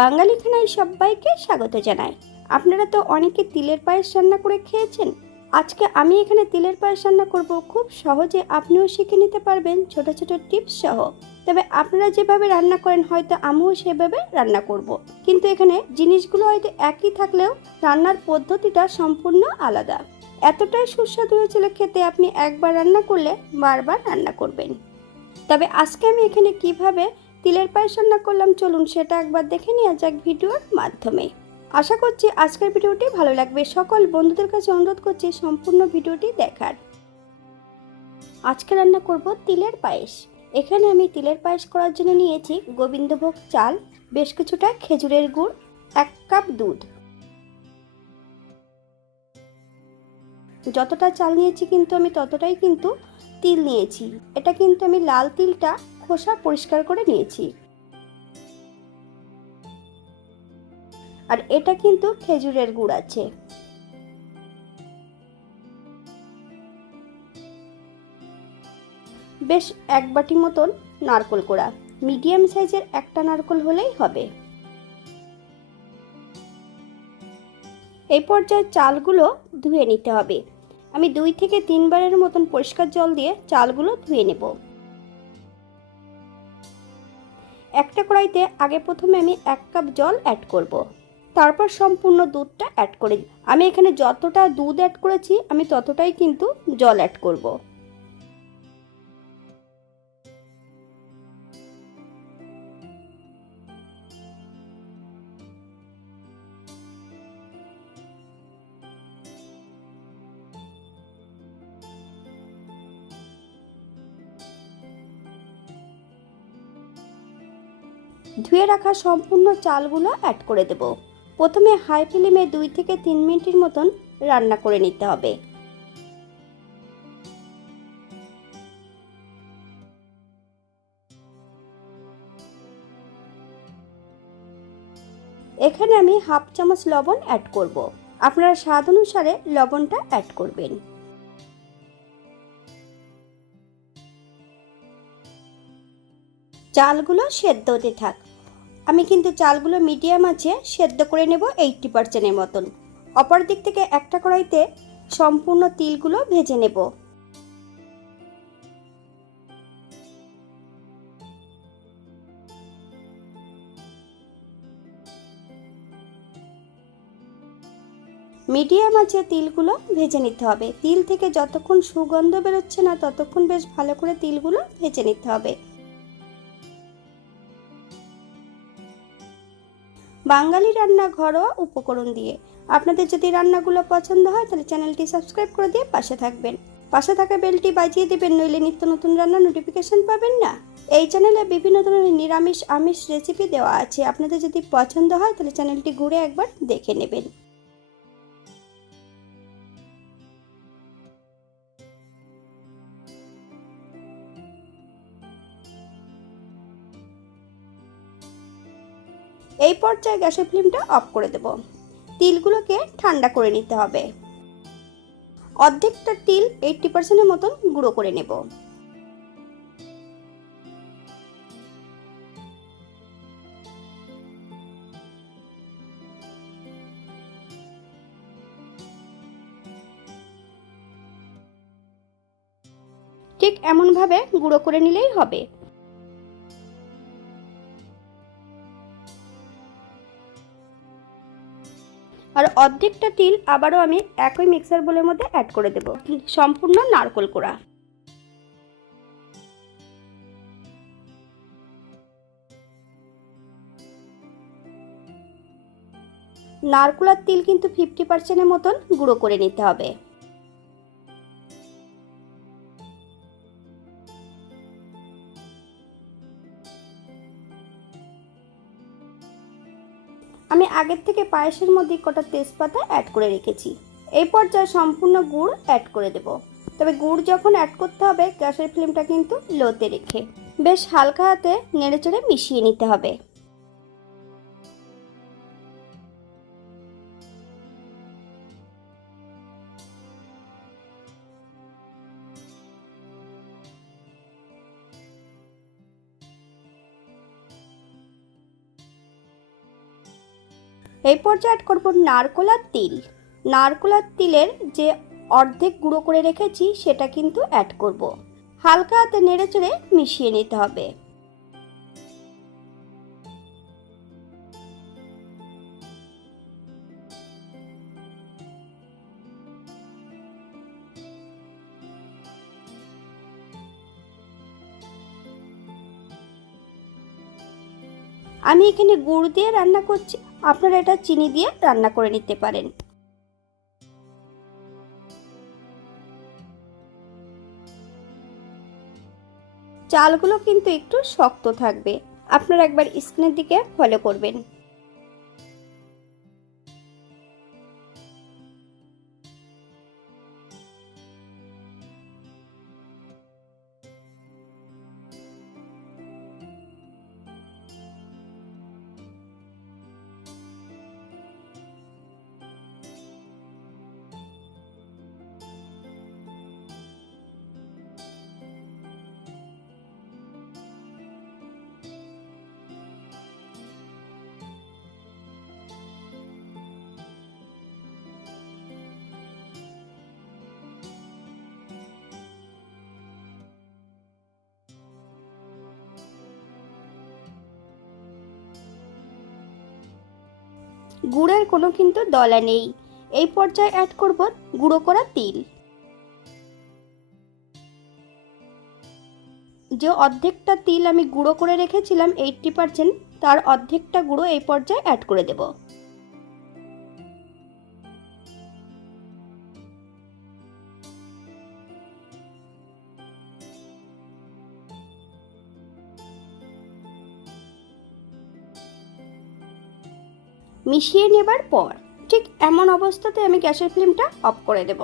বাঙালি খানায় সবাইকে স্বাগত জানাই। আপনারা তো অনেকে তিলের পায়েস রান্না করে খেয়েছেন। আজকে আমি এখানে তিলের পায়েস রান্না করব, খুব সহজে আপনিও শিখে নিতে পারবেন ছোট ছোট টিপস সহ। তবে আপনারা যেভাবে রান্না করেন, হয়তো আমিও সেভাবে রান্না করব। কিন্তু এখানে জিনিসগুলো হয়তো একই থাকলেও রান্নার পদ্ধতিটা সম্পূর্ণ আলাদা। এতটাই সুস্বাদু হয়েছিল খেতে, আপনি একবার রান্না করলে বারবার রান্না করবেন। তবে আজকে আমি এখানে কীভাবে তিলের পায়েস রান্না করলাম, চলুন সেটা একবার দেখে নেওয়া যাক ভিডিওর মাধ্যমে। আশা করছি আজকের ভিডিওটি ভালো লাগবে। সকল বন্ধুদের কাছে অনুরোধ করছি সম্পূর্ণ ভিডিওটি দেখার। আজকে রান্না করব তিলের পায়েস। এখানে আমি তিলের পায়েস করার জন্য নিয়েছি গোবিন্দভোগ চাল, বেশ কিছুটা খেজুরের গুড়, এক কাপ দুধ। যতটা চাল নিয়েছি কিন্তু আমি ততটাই কিন্তু তিল নিয়েছি। এটা কিন্তু আমি লাল তিলটা খোসা পরিষ্কার করে নিয়েছি। আর এটা কিন্তু খেজুরের গুড় আছে। বেশ এক বাটি মতন নারকল কোড়া। মিডিয়াম সাইজের একটা নারকল হলেই হবে। এই পর্যায়ে চালগুলো ধুয়ে নিতে হবে। আমি দুই থেকে তিনবারের মতন পরিষ্কার জল দিয়ে চালগুলো ধুয়ে নেব। একটা কড়াইতে আগে প্রথমে আমি এক কাপ জল অ্যাড করব। তারপর সম্পূর্ণ দুধটা অ্যাড করে আমি এখানে যতটা দুধ অ্যাড করেছি, আমি ততটাই কিন্তু জল অ্যাড করব। ধুয়ে রাখা সম্পূর্ণ চালগুলো অ্যাড করে দেব। প্রথমে হাই ফ্লেমে দুই থেকে তিন মিনিটের মতন রান্না করে নিতে হবে। এখানে আমি হাফ চামচ লবণ অ্যাড করব। আপনারা স্বাদ অনুসারে লবণটা অ্যাড করবেন। চালগুলো সেদ্ধ হতে থাক। আমি কিন্তু চালগুলো মিডিয়াম আছে, সেদ্ধ করে নেব এইটটি পার্সেন্টের মতন। অপর দিক থেকে একটা কড়াইতে সম্পূর্ণ তিলগুলো ভেজে নেব। মিডিয়াম আছে তিলগুলো ভেজে নিতে হবে। তিল থেকে যতক্ষণ সুগন্ধ বেরোচ্ছে না, ততক্ষণ বেশ ভালো করে তিলগুলো ভেজে নিতে হবে। বাঙালি রান্না ঘরোয়া উপকরণ দিয়ে। আপনাদের যদি রান্নাগুলো পছন্দ হয়, তাহলে চ্যানেলটি সাবস্ক্রাইব করে দিয়ে পাশে থাকবেন। পাশে থাকা বেলটি বাজিয়ে দেবেন, নইলে নিত্য নতুন রান্নার নোটিফিকেশন পাবেন না। এই চ্যানেলে বিভিন্ন ধরনের নিরামিষ, আমিষ রেসিপি দেওয়া আছে। আপনাদের যদি পছন্দ হয়, তাহলে চ্যানেলটি ঘুরে একবার দেখে নেবেন। এই পর্যায়ে গ্যাসের ফ্লেমটা অফ করে দেব। তিলগুলোকে ঠান্ডা করে নিতে হবে। অর্ধেকটা তিল এইটটি পার্সেন্টের মতন গুঁড়ো করে নেব। ঠিক এমনভাবে গুঁড়ো করে নিলেই হবে। আর অর্ধেকটা তিল আবারও আমি একই মিক্সার বোলের মধ্যে অ্যাড করে দেব। সম্পূর্ণ নারকোল কোড়া। নারকোল আর তিল কিন্তু ফিফটি পার্সেন্টের মতন গুঁড়ো করে নিতে হবে। আমি আগের থেকে পায়েসের মধ্যে কটা তেজপাতা অ্যাড করে রেখেছি। এই পর্যায়ে সম্পূর্ণ গুড় অ্যাড করে দেব। তবে গুড় যখন অ্যাড করতে হবে, গ্যাসের ফ্লেমটা কিন্তু লোতে রেখে। বেশ হালকা হাতে নেড়েচেড়ে মিশিয়ে নিতে হবে। এই পর্যায়ে অ্যাড করব নারকোল আর তিল। নারকোল আর তিলের যে অর্ধেক গুঁড়ো করে রেখেছি, সেটা কিন্তু অ্যাড করব। হালকা হাতে নেড়ে মিশিয়ে নিতে হবে। আমি এখানে গুড় দিয়ে রান্না করছি। আপনারা এটা চিনি দিয়ে রান্না করে নিতে পারেন। চালগুলো কিন্তু একটু শক্ত থাকবে। আপনারা একবার স্ক্রিনের দিকে ফলো করবেন। গুড়ের কোনো কিন্তু দলা নেই। এই পর্যায়ে অ্যাড করব গুঁড়ো করা তিল। যে অর্ধেকটা তিল আমি গুঁড়ো করে রেখেছিলাম এইটটি পার্সেন্ট তার অর্ধেকটা গুঁড়ো এই পর্যায়ে অ্যাড করে দেব। মিশিয়ে নেবার পর ঠিক এমন অবস্থাতে আমি গ্যাসের ফ্লেমটা অফ করে দেব।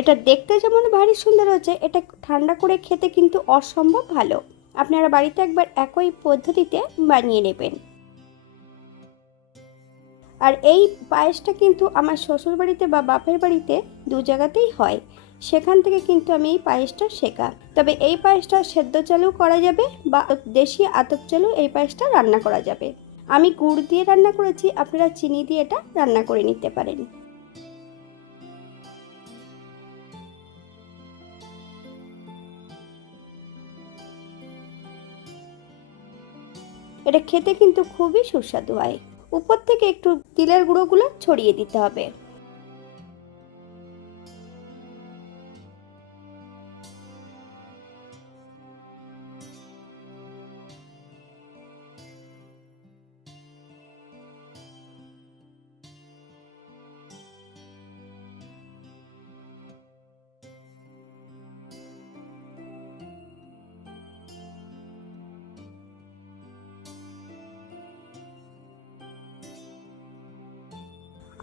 এটা দেখতে যেমন ভারী সুন্দর হচ্ছে, এটা ঠান্ডা করে খেতে কিন্তু অসম্ভব ভালো। আপনারা বাড়িতে একবার একই পদ্ধতিতে বানিয়ে নেবেন। আর এই পায়েসটা কিন্তু আমার শ্বশুর বাড়িতে বা বাপের বাড়িতে দু জায়গাতেই হয়। সেখান থেকে কিন্তু আমি এই পায়েসটা শেখা তবে এই পায়েসটা সেদ্ধ চালু করা যাবে বা দেশি আতপ চালু এই পায়েসটা রান্না করা যাবে। আমি গুড় দিয়ে রান্না করেছি, আপনারা চিনি দিয়ে এটা রান্না করে নিতে পারেন। এটা খেতে কিন্তু খুবই সুস্বাদু হয়। উপর থেকে একটু তিলের গুঁড়োগুলো ছড়িয়ে দিতে হবে।